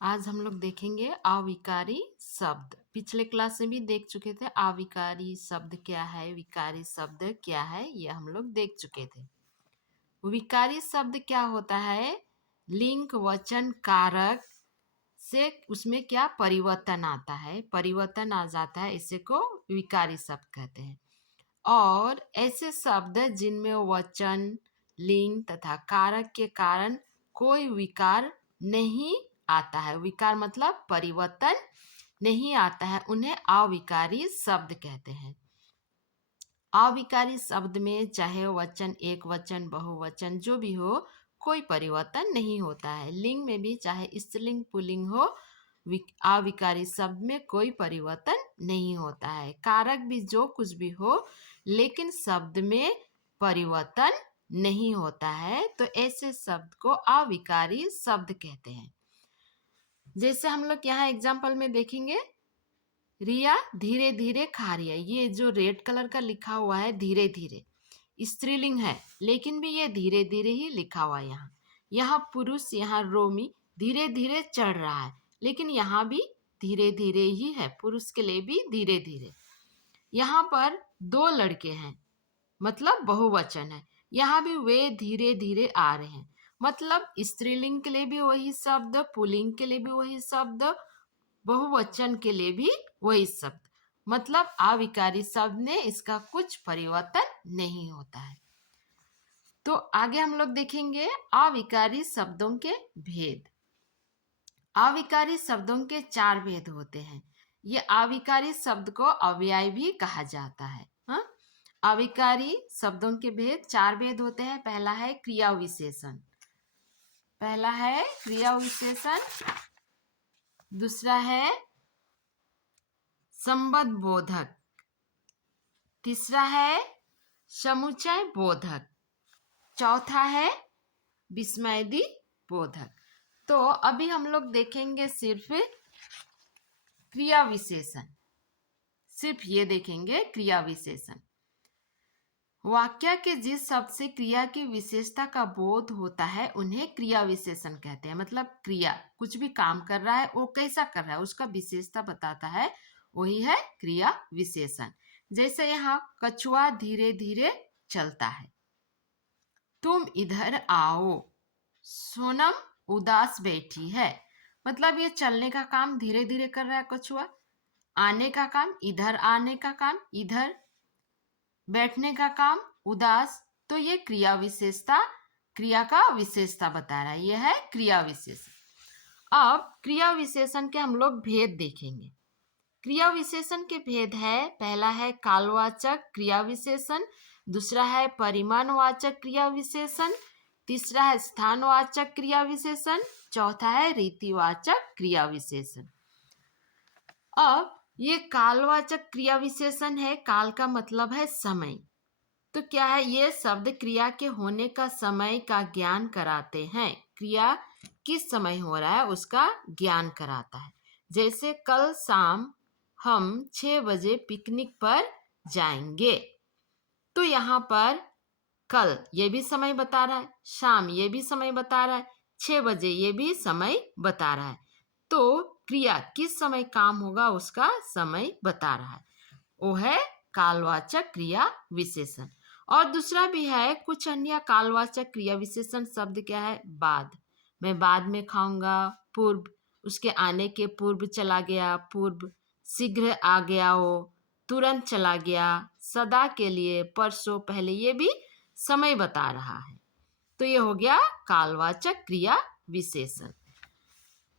आज हम लोग देखेंगे अविकारी शब्द। पिछले क्लास में भी देख चुके थे अविकारी शब्द क्या है, विकारी शब्द क्या है, ये हम लोग देख चुके थे। विकारी शब्द क्या होता है? लिंग वचन कारक से उसमें क्या परिवर्तन आता है, परिवर्तन आ जाता है, इसे को विकारी शब्द कहते हैं। और ऐसे शब्द जिनमें वचन, लिंग तथा कारक के कारण कोई विकार नहीं आता है, विकार मतलब परिवर्तन नहीं आता है, उन्हें अविकारी शब्द कहते हैं। अविकारी शब्द में चाहे वचन, एक वचन, बहुवचन जो भी हो, कोई परिवर्तन नहीं होता है। लिंग में भी चाहे स्त्रीलिंग पुल्लिंग हो, अविकारी शब्द में कोई परिवर्तन नहीं होता है। कारक भी जो कुछ भी हो, लेकिन शब्द में परिवर्तन नहीं होता है, तो ऐसे शब्द को अविकारी शब्द कहते हैं। जैसे हम लोग यहाँ एग्जाम्पल में देखेंगे, रिया धीरे धीरे खा रही है। ये जो रेड कलर का लिखा हुआ है धीरे धीरे, स्त्रीलिंग है, लेकिन भी ये धीरे धीरे ही लिखा हुआ है। यहाँ पुरुष, यहाँ रोमी धीरे धीरे चढ़ रहा है, लेकिन यहाँ भी धीरे धीरे ही है, पुरुष के लिए भी धीरे धीरे। यहाँ पर दो लड़के हैं, मतलब बहुवचन है, यहाँ भी वे धीरे धीरे आ रहे हैं, मतलब स्त्रीलिंग के लिए भी वही शब्द, पुल्लिंग के लिए भी वही शब्द, बहुवचन के लिए भी वही शब्द, मतलब अविकारी शब्द में इसका कुछ परिवर्तन नहीं होता है। तो आगे हम लोग देखेंगे अविकारी शब्दों के भेद। अविकारी शब्दों के चार भेद होते हैं। ये अविकारी शब्द को अव्यय भी कहा जाता है। हाँ, अविकारी शब्दों के भेद, चार भेद होते हैं। पहला है क्रिया विशेषण, पहला है क्रिया विशेषण, दूसरा है संबंध बोधक, तीसरा है समुच्चय बोधक, चौथा है विस्मयदी बोधक। तो अभी हम लोग देखेंगे सिर्फ क्रिया विशेषण, सिर्फ ये देखेंगे क्रिया विशेषण। वाक्य के जिस शब्द से क्रिया की विशेषता का बोध होता है उन्हें क्रिया विशेषण कहते हैं। मतलब क्रिया कुछ भी काम कर रहा है, वो कैसा कर रहा है उसका विशेषता बताता है, वही है क्रिया विशेषण। जैसे यहाँ कछुआ धीरे धीरे चलता है, तुम इधर आओ, सोनम उदास बैठी है। मतलब ये चलने का काम धीरे धीरे कर रहा है कछुआ, आने का काम इधर, आने का काम इधर, बैठने का काम उदास। तो ये क्रिया विशेषता, क्रिया का विशेषता बता रहा है, यह है क्रिया विशेषण। अब क्रिया विशेषण के हम लोग भेद देखेंगे। क्रिया विशेषण के भेद है, पहला है कालवाचक क्रिया विशेषण, दूसरा है परिमाणवाचक क्रिया विशेषण, तीसरा है स्थानवाचक क्रिया विशेषण, चौथा है रीतिवाचक क्रिया विशेषण। अब ये कालवाचक क्रिया विशेषण है, काल का मतलब है समय। तो क्या है, ये शब्द क्रिया के होने का समय का ज्ञान कराते हैं, क्रिया किस समय हो रहा है उसका ज्ञान कराता है। जैसे कल शाम हम 6 बजे पिकनिक पर जाएंगे, तो यहाँ पर कल ये भी समय बता रहा है, शाम ये भी समय बता रहा है, 6 बजे ये भी समय बता रहा है। तो क्रिया किस समय काम होगा उसका समय बता रहा है, वो है कालवाचक क्रिया विशेषण। और दूसरा भी है, कुछ अन्य कालवाचक क्रिया विशेषण शब्द क्या है, बाद, मैं बाद में खाऊंगा, पूर्व, उसके आने के पूर्व चला गया, पूर्व, शीघ्र आ गया वो, तुरंत चला गया, सदा के लिए, परसों, पहले, ये भी समय बता रहा है। तो ये हो गया कालवाचक क्रिया विशेषण।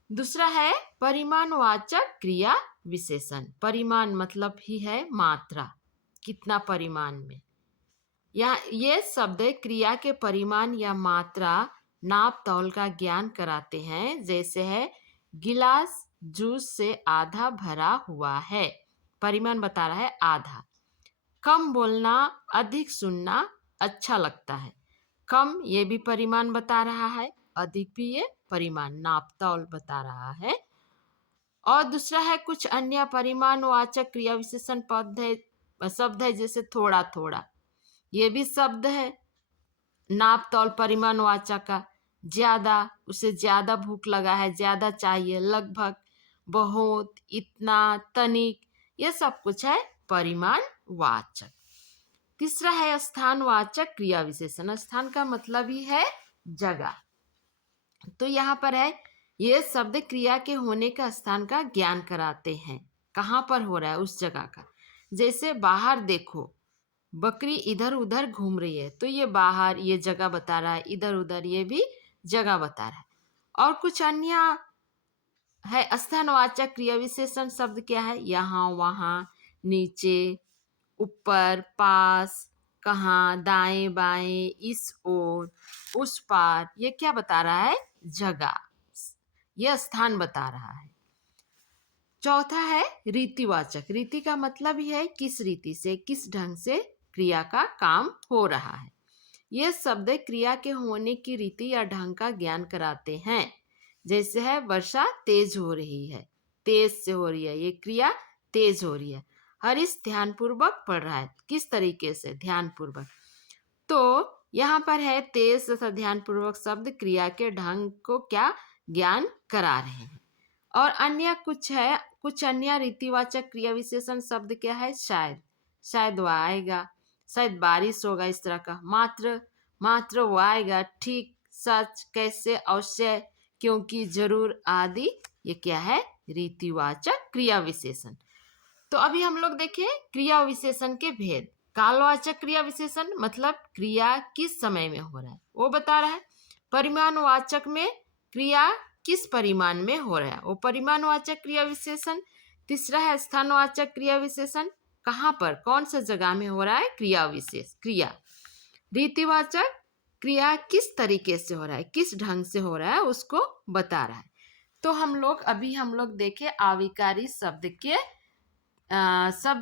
दूसरा है परिमाणवाचक क्रिया विशेषण। परिमाण मतलब ही है मात्रा, कितना परिमाण में, या ये शब्द क्रिया के परिमाण या मात्रा, नाप तौल का ज्ञान कराते हैं। जैसे है गिलास जूस से आधा भरा हुआ है, परिमाण बता रहा है आधा। कम बोलना, अधिक सुनना अच्छा लगता है, कम ये भी परिमाण बता रहा है, अधिक भी ये परिमाण, नाप तौल बता रहा है। और दूसरा है कुछ अन्य परिमाणवाचक क्रिया विशेषण पद है, शब्द है, जैसे थोड़ा थोड़ा, ये भी शब्द है नाप तौल परिमाणवाचक का। ज्यादा, उसे ज्यादा भूख लगा है, ज्यादा चाहिए, लगभग, बहुत, इतना, तनिक, ये सब कुछ है परिमाणवाचक। तीसरा है स्थानवाचक क्रिया विशेषण। स्थान का मतलब ही है जगह। तो यहाँ पर है ये शब्द क्रिया के होने का स्थान का ज्ञान कराते हैं, कहाँ पर हो रहा है उस जगह का। जैसे बाहर देखो, बकरी इधर उधर घूम रही है, तो ये बाहर ये जगह बता रहा है, इधर उधर ये भी जगह बता रहा है। और कुछ अन्य है स्थानवाचक क्रिया विशेषण शब्द क्या है, यहाँ, वहाँ, नीचे, ऊपर, पास, कहाँ, दाएं बाएं, इस ओर, उस पार, ये क्या बता रहा है, जगह, यह स्थान बता रहा है। चौथा है रीतिवाचक। रीति का मतलब ही है किस रीति से, किस ढंग से क्रिया का काम हो रहा है। यह शब्द क्रिया के होने की रीति या ढंग का ज्ञान कराते हैं। जैसे है वर्षा तेज हो रही है, तेज से हो रही है, ये क्रिया तेज हो रही है। हरीश ध्यानपूर्वक पढ़ रहा है, किस तरीके से, ध्यानपूर्वक। तो यहाँ पर है तेज तथा ध्यानपूर्वक शब्द क्रिया के ढंग को क्या ज्ञान करा रहे हैं। और अन्य कुछ है, कुछ अन्य रीतिवाचक क्रिया विशेषण शब्द क्या है, शायद, शायद वह आएगा, शायद बारिश होगा, इस तरह का। मात्र, मात्र वो आएगा, ठीक, सच, कैसे, अवश्य, क्योंकि, जरूर आदि, ये क्या है, रीतिवाचक क्रिया विशेषण। तो अभी हम लोग देखें क्रिया विशेषण के भेद। कालवाचक क्रिया विशेषण मतलब क्रिया किस समय में हो रहा है वो बता रहा है। परिमाणवाचक में क्रिया किस परिमाण में हो रहा है, वो परिमाणवाचक क्रिया विशेषण। तीसरा है स्थानवाचक क्रिया विशेषण, कहाँ पर, कौन सा जगह में हो रहा है क्रिया विशेष क्रिया। रीतिवाचक क्रिया किस तरीके से हो रहा है, किस ढंग से हो रहा है, उसको बता रहा है। तो हम लोग देखे आविकारी शब्द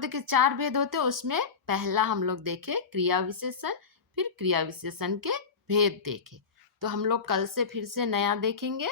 के 4 भेद होते हैं। उसमें पहला हम लोग देखे क्रिया विशेषण, फिर क्रिया विशेषण के भेद देखे। तो हम लोग कल से फिर से नया देखेंगे।